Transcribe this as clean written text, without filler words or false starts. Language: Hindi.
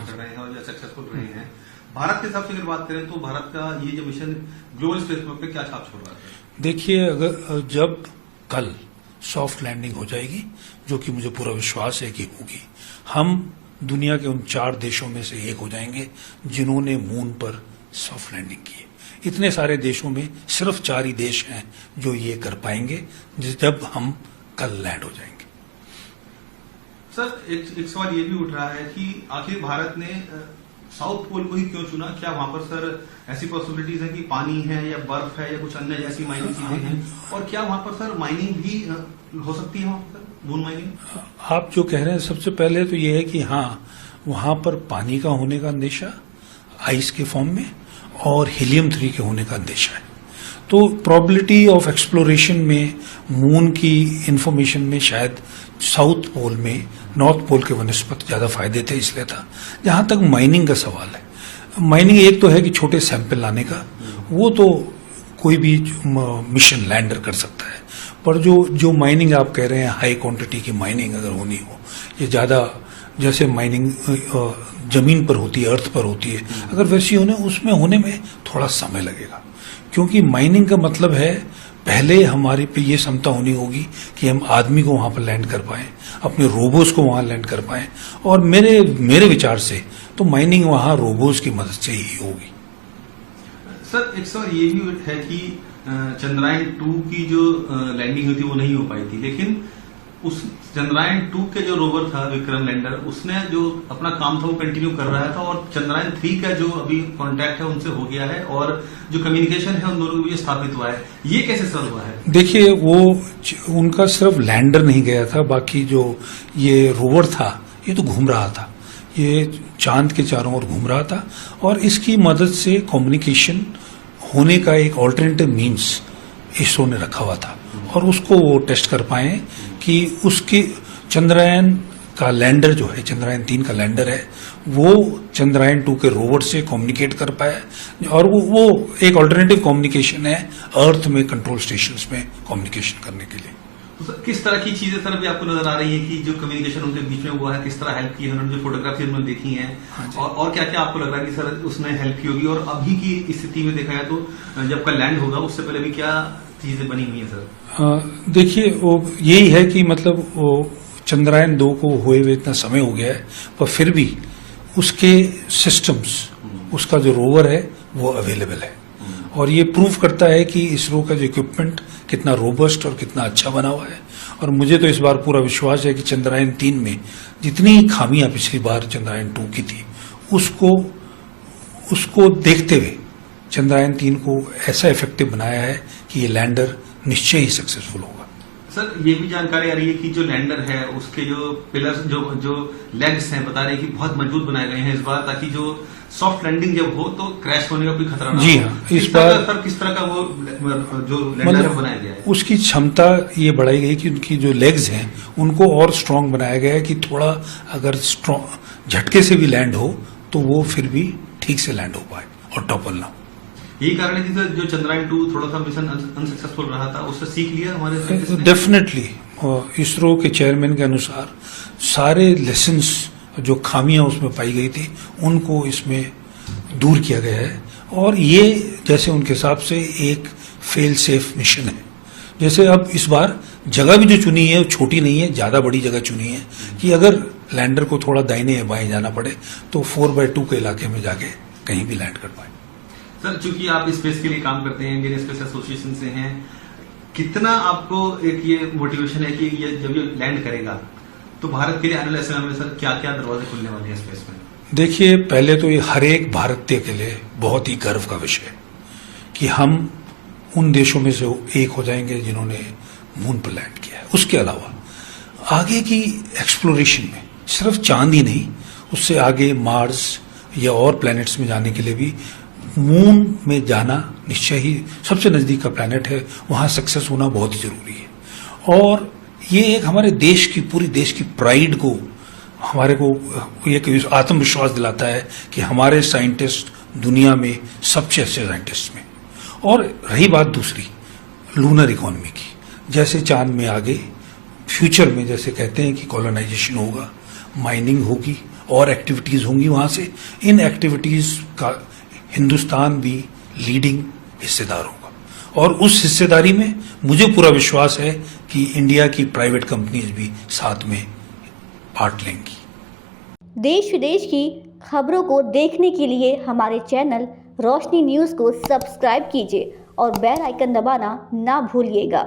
कर रहे हैं और सक्सेसफुल रहे हैं। भारत के हिसाब से अगर बात करें तो भारत का ये जो मिशन ग्लोबल स्पेस पे क्या छाप छोड़ रहा है? देखिए, अगर जब कल सॉफ्ट लैंडिंग हो जाएगी, जो कि मुझे पूरा विश्वास है कि होगी, हम दुनिया के उन 4 देशों में से एक हो जाएंगे जिन्होंने मून पर सॉफ्ट लैंडिंग की है। इतने सारे देशों में सिर्फ 4 ही देश हैं जो ये कर पाएंगे जब हम कल लैंड हो जाएंगे। सर, एक सवाल ये भी उठ रहा है कि आखिर भारत ने साउथ पोल को ही क्यों चुना? क्या वहां पर सर ऐसी पॉसिबिलिटीज है कि पानी है या बर्फ है या कुछ अन्य जैसी माइनिंग चीजें हैं? और क्या वहां पर सर माइनिंग भी हो सकती है, वहां पर मून माइनिंग? आप जो कह रहे हैं, सबसे पहले तो ये है कि हाँ, वहां पर पानी का होने का अंदेशा आइस के फॉर्म में और हीलियम 3 के होने का अंदेशा है। तो प्रोबेबिलिटी ऑफ एक्सप्लोरेशन में मून की इंफॉर्मेशन में शायद साउथ पोल में नॉर्थ पोल के वनस्पत ज्यादा फायदे थे, इसलिए था। जहां तक माइनिंग का सवाल है, माइनिंग एक तो है कि छोटे सैंपल लाने का, वो तो कोई भी मिशन लैंडर कर सकता है, पर जो माइनिंग आप कह रहे हैं, हाई क्वांटिटी की माइनिंग अगर होनी हो, ये ज्यादा जैसे माइनिंग जमीन पर होती है, अर्थ पर होती है, अगर वैसी उसमें होने में थोड़ा समय लगेगा। क्योंकि माइनिंग का मतलब है पहले हमारे पे ये क्षमता होनी होगी कि हम आदमी को वहां पर लैंड कर पाएं, अपने रोबोस को वहां लैंड कर पाएं, और मेरे विचार से तो माइनिंग वहां रोबोस की मदद से ही होगी। सर, एक सवाल ये भी है कि चंद्रयान 2 की जो लैंडिंग हुई थी वो नहीं हो पाई थी, लेकिन उस चंद्रयान 2 के जो रोवर था विक्रम लैंडर, उसने जो अपना काम था वो कंटिन्यू कर रहा था, और चंद्रयान 3 का जो अभी कांटेक्ट है उनसे हो गया है और जो कम्युनिकेशन है उन दोनों के बीच स्थापित हुआ है। ये कैसे सर हुआ है? देखिए, वो उनका सिर्फ लैंडर नहीं गया था, बाकी जो ये रोवर था ये तो घूम रहा था, ये चांद के चारों ओर घूम रहा था, और इसकी मदद से कम्युनिकेशन होने का एक ऑल्टरनेटिव मीन्स इसरो ने रखा हुआ था, और उसको वो टेस्ट कर पाए कि उसके चंद्रयान का लैंडर जो है, चंद्रयान 3 का लैंडर है, वो चंद्रयान 2 के रोवर से कम्युनिकेट कर पाया, और वो एक ऑल्टरनेटिव कम्युनिकेशन है अर्थ में कंट्रोल स्टेशंस में कम्युनिकेशन करने के लिए। तो सर, किस तरह की चीजें सर अभी आपको नजर आ रही है कि जो कम्युनिकेशन उनके बीच में हुआ है, किस तरह हेल्प की है उन्होंने? जो फोटोग्राफी उन्होंने देखी है, और क्या क्या आपको लग रहा है कि सर उसने हेल्प की होगी? और अभी की स्थिति में देखा जाए तो जब कल लैंड होगा उससे पहले भी क्या चीजें बनी हुई है सर? देखिए, वो यही है कि मतलब वो चंद्रयान 2 को हुए हुए इतना समय हो गया है, पर फिर भी उसके सिस्टम्स, उसका जो रोवर है वो अवेलेबल है, और ये प्रूव करता है कि इसरो का जो इक्विपमेंट कितना रोबस्ट और कितना अच्छा बना हुआ है। और मुझे तो इस बार पूरा विश्वास है कि चंद्रयान 3 में जितनी खामियां पिछली बार चंद्रयान 2 की थी, उसको देखते हुए चंद्रयान 3 को ऐसा इफेक्टिव बनाया है कि ये लैंडर निश्चय ही सक्सेसफुल होगा। सर, ये भी जानकारी आ रही है कि जो लैंडर है उसके जो पिलर्स, जो लेग्स हैं, बता रहे हैं कि बहुत मजबूत बनाए गए हैं इस बार, ताकि जो सॉफ्ट लैंडिंग जब हो तो क्रैश होने का कोई खतरा ना हो। जी हाँ, इस बार सर किस तरह का वो जो लैंडर बनाया गया है, उसकी क्षमता ये बढ़ाई गई कि उनकी जो लेग्स हैं उनको और स्ट्रांग बनाया गया है कि थोड़ा अगर स्ट्रांग झटके से भी लैंड हो तो वो फिर भी ठीक से लैंड हो पाए और टॉपल ना हो। यही कारण है कि सर जो चंद्रयान 2 थोड़ा सा मिशन अनसक्सेसफुल रहा था, उससे सीख लिया हमारे? डेफिनेटली, इसरो के चेयरमैन के अनुसार सारे लेसन्स, जो खामियां उसमें पाई गई थी, उनको इसमें दूर किया गया है, और ये जैसे उनके हिसाब से एक फेल सेफ मिशन है। जैसे अब इस बार जगह भी जो चुनी है वो छोटी नहीं है, ज्यादा बड़ी जगह चुनी है कि अगर लैंडर को थोड़ा दाहिने या बाएं जाना पड़े तो 4x2 के इलाके में जाके कहीं भी लैंड कर पाए। सर, चूंकि आप स्पेस के लिए काम करते हैं, इंडियन स्पेस एसोसिएशन से हैं, कितना आपको एक ये मोटिवेशन है कि ये जब ये लैंड करेगा तो भारत के लिए आने वाले समय में सर क्या क्या दरवाजे खुलने वाले हैं स्पेस में? देखिए, पहले तो ये हर एक भारतीय के लिए बहुत ही गर्व का विषय है कि हम उन देशों में से एक हो जाएंगे जिन्होंने मून पर लैंड किया है। उसके अलावा आगे की एक्सप्लोरेशन में सिर्फ चांद ही नहीं, उससे आगे मार्स या और प्लैनेट्स में जाने के लिए भी मून में जाना निश्चय ही सबसे नजदीक का प्लैनेट है, वहां सक्सेस होना बहुत ही जरूरी है। और ये एक हमारे देश की, पूरी देश की प्राइड को, हमारे को एक आत्मविश्वास दिलाता है कि हमारे साइंटिस्ट दुनिया में सबसे अच्छे साइंटिस्ट में। और रही बात दूसरी लूनर इकोनॉमी की, जैसे चांद में आगे फ्यूचर में जैसे कहते हैं कि कॉलोनाइजेशन होगा, माइनिंग होगी और एक्टिविटीज़ होंगी वहाँ से। इन एक्टिविटीज़ का हिंदुस्तान भी लीडिंग हिस्सेदार होगा और उस हिस्सेदारी में मुझे पूरा विश्वास है कि इंडिया की प्राइवेट कंपनीज भी साथ में पार्ट लेंगी। देश विदेश की खबरों को देखने के लिए हमारे चैनल रोशनी न्यूज़ को सब्सक्राइब कीजिए और बेल आइकन दबाना ना भूलिएगा।